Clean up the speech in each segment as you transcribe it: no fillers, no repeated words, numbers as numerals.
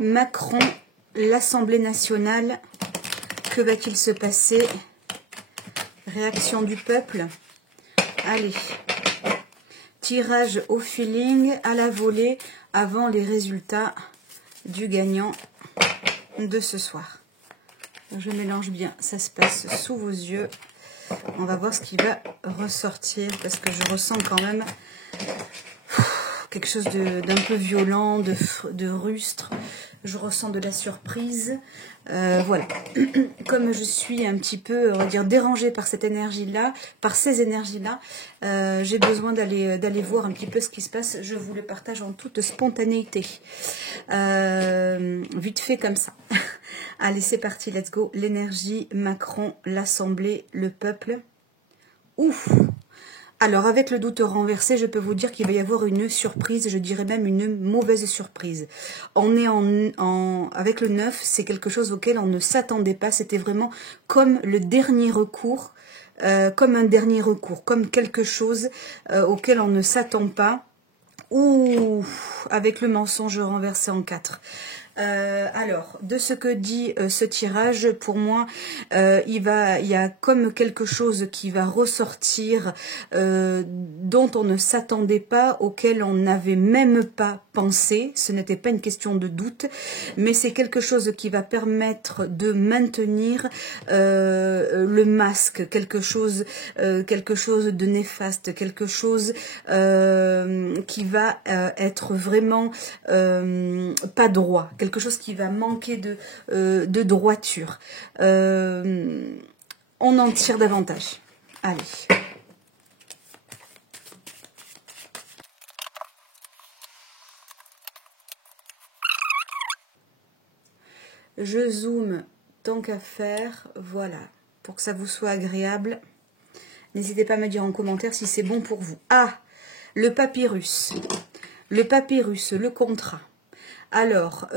Macron, l'Assemblée nationale, que va-t-il se passer? Réaction du peuple. Allez, tirage au feeling, à la volée, avant les résultats du gagnant de ce soir. Je mélange bien, ça se passe sous vos yeux. On va voir ce qui va ressortir, parce que je ressens quand même quelque chose d'un peu violent, de rustre. Je ressens de la surprise. Voilà. Comme je suis un petit peu, on va dire, dérangée par cette énergie-là, par ces énergies-là, j'ai besoin d'aller voir un petit peu ce qui se passe. Je vous le partage en toute spontanéité. Vite fait comme ça. Allez, c'est parti, let's go. L'énergie, Macron, l'Assemblée, le peuple. Ouf! Alors, avec le doute renversé, je peux vous dire qu'il va y avoir une surprise, je dirais même une mauvaise surprise. On est avec le 9, c'est quelque chose auquel on ne s'attendait pas. C'était vraiment comme le dernier recours, comme un dernier recours, comme quelque chose auquel on ne s'attend pas. Ouh, avec le mensonge renversé en 4. Alors, de ce que dit ce tirage, pour moi, il y a comme quelque chose qui va ressortir dont on ne s'attendait pas, auquel on n'avait même pas pensé. Ce n'était pas une question de doute, mais c'est quelque chose qui va permettre de maintenir le masque, quelque chose de néfaste, quelque chose qui va être vraiment pas droit, quelque chose qui va manquer de droiture. On en tire davantage. Allez. Je zoome tant qu'à faire, voilà, pour que ça vous soit agréable. N'hésitez pas à me dire en commentaire si c'est bon pour vous. Ah, le papyrus, le contrat. Alors,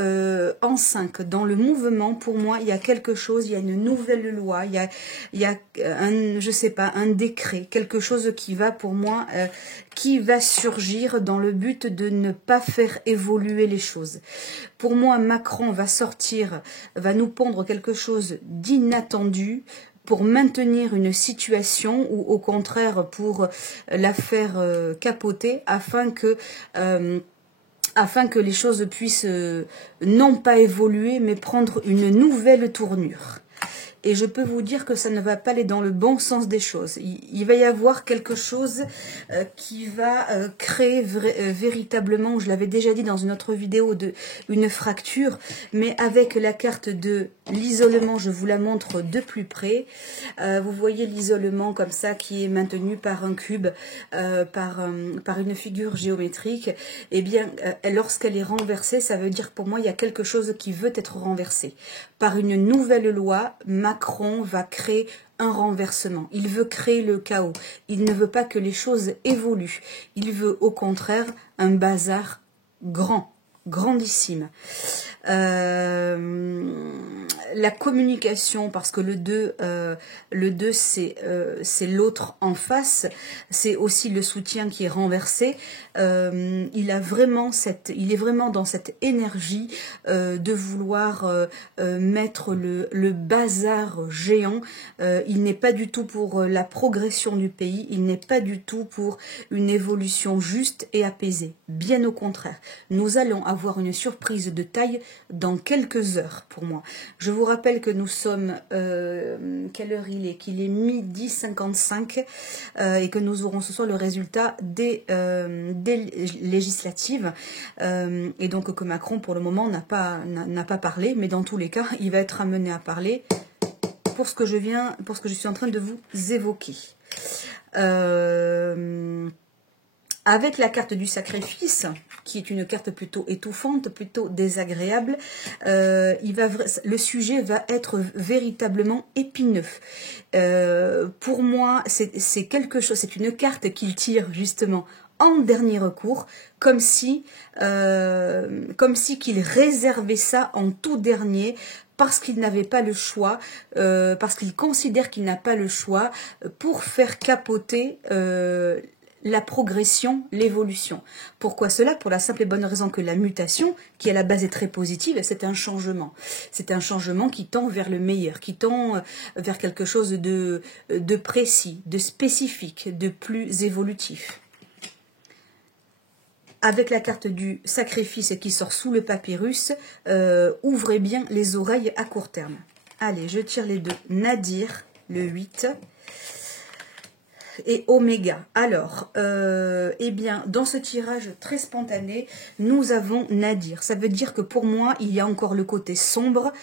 en 5, dans le mouvement, pour moi, il y a quelque chose, il y a une nouvelle loi, il y a un, je sais pas, un décret, quelque chose qui va, pour moi, qui va surgir dans le but de ne pas faire évoluer les choses. Pour moi, Macron va sortir, va nous pondre quelque chose d'inattendu, pour maintenir une situation ou au contraire pour la faire capoter afin que les choses puissent non pas évoluer, mais prendre une nouvelle tournure. Et je peux vous dire que ça ne va pas aller dans le bon sens des choses. Il va y avoir quelque chose qui va créer véritablement, je l'avais déjà dit dans une autre vidéo, une fracture, mais avec la carte de l'isolement, je vous la montre de plus près. Vous voyez l'isolement comme ça qui est maintenu par un cube, par une figure géométrique. Eh bien, lorsqu'elle est renversée, ça veut dire pour moi, il y a quelque chose qui veut être renversé. Par une nouvelle loi, Macron va créer un renversement. Il veut créer le chaos. Il ne veut pas que les choses évoluent. Il veut au contraire un bazar grandissime. La communication, parce que le 2 c'est l'autre en face, c'est aussi le soutien qui est renversé. Il est vraiment dans cette énergie de vouloir mettre le bazar géant. Il n'est pas du tout pour la progression du pays, il n'est pas du tout pour une évolution juste et apaisée. Bien au contraire, nous allons avoir une surprise de taille dans quelques heures pour moi. Je vous rappelle que nous sommes, quelle heure il est? Qu'il est midi 55 et que nous aurons ce soir le résultat des législatives et donc que Macron pour le moment n'a pas parlé, mais dans tous les cas il va être amené à parler pour ce que je suis en train de vous évoquer. Avec la carte du sacrifice, qui est une carte plutôt étouffante, plutôt désagréable, le sujet va être véritablement épineux. Pour moi, c'est quelque chose, c'est une carte qu'il tire justement en dernier recours, comme si qu'il réservait ça en tout dernier, parce qu'il n'avait pas le choix, parce qu'il considère qu'il n'a pas le choix pour faire capoter la progression, l'évolution. Pourquoi cela? Pour la simple et bonne raison que la mutation, qui à la base est très positive, c'est un changement. C'est un changement qui tend vers le meilleur, qui tend vers quelque chose de précis, de spécifique, de plus évolutif. Avec la carte du sacrifice qui sort sous le papyrus, ouvrez bien les oreilles à court terme. Allez, je tire les deux. Nadir, le 8. Et Oméga. Alors, eh bien, dans ce tirage très spontané, nous avons Nadir. Ça veut dire que pour moi, il y a encore le côté sombre.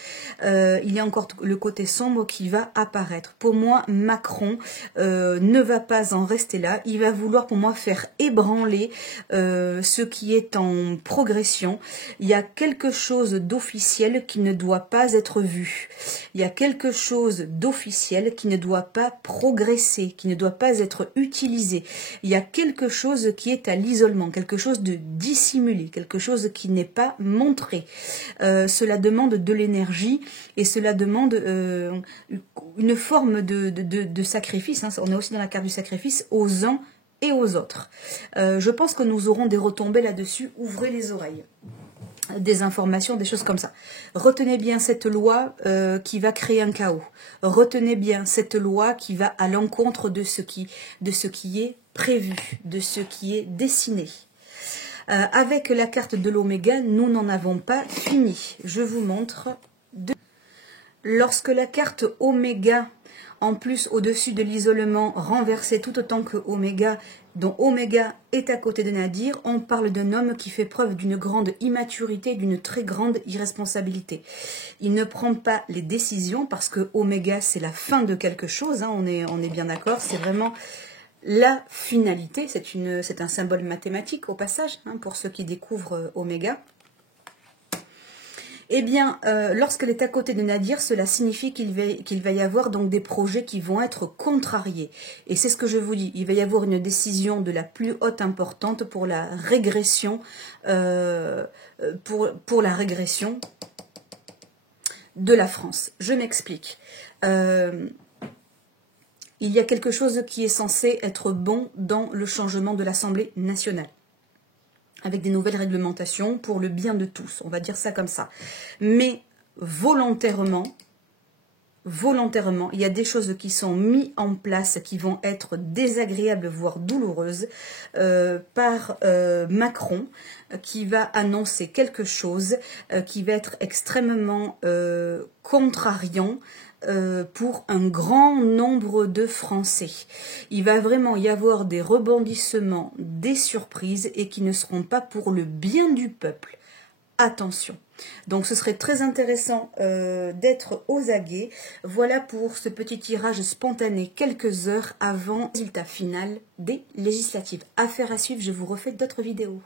Il y a encore le côté sombre qui va apparaître. Pour moi, Macron ne va pas en rester là. Il va vouloir, pour moi, faire ébranler ce qui est en progression. Il y a quelque chose d'officiel qui ne doit pas être vu. Il y a quelque chose d'officiel qui ne doit pas progresser, qui ne doit pas être utilisé. Il y a quelque chose qui est à l'isolement, quelque chose de dissimulé, quelque chose qui n'est pas montré. Cela demande de l'énergie et cela demande une forme de sacrifice. Hein. On est aussi dans la carte du sacrifice aux uns et aux autres. Je pense que nous aurons des retombées là-dessus. Ouvrez les oreilles. Des informations, des choses comme ça. Retenez bien cette loi qui va créer un chaos. Retenez bien cette loi qui va à l'encontre de ce qui est prévu, de ce qui est dessiné. Avec la carte de l'Oméga, nous n'en avons pas fini. Je vous montre. Lorsque la carte Oméga, en plus au-dessus de l'isolement, renversé tout autant que Oméga, dont Oméga est à côté de Nadir, on parle d'un homme qui fait preuve d'une grande immaturité, d'une très grande irresponsabilité. Il ne prend pas les décisions parce que Oméga, c'est la fin de quelque chose, hein, on est bien d'accord, c'est vraiment la finalité, c'est un symbole mathématique au passage, hein, pour ceux qui découvrent Oméga. Eh bien, lorsqu'elle est à côté de Nadir, cela signifie qu'il va y avoir donc des projets qui vont être contrariés. Et c'est ce que je vous dis, il va y avoir une décision de la plus haute importance pour la régression, pour la régression de la France. Je m'explique. Il y a quelque chose qui est censé être bon dans le changement de l'Assemblée nationale, avec des nouvelles réglementations pour le bien de tous, on va dire ça comme ça. Mais volontairement, il y a des choses qui sont mises en place, qui vont être désagréables, voire douloureuses, par Macron, qui va annoncer quelque chose qui va être extrêmement contrariant, pour un grand nombre de Français. Il va vraiment y avoir des rebondissements, des surprises et qui ne seront pas pour le bien du peuple. Attention. Donc ce serait très intéressant d'être aux aguets. Voilà pour ce petit tirage spontané quelques heures avant le résultat final des législatives. Affaire à suivre, je vous refais d'autres vidéos.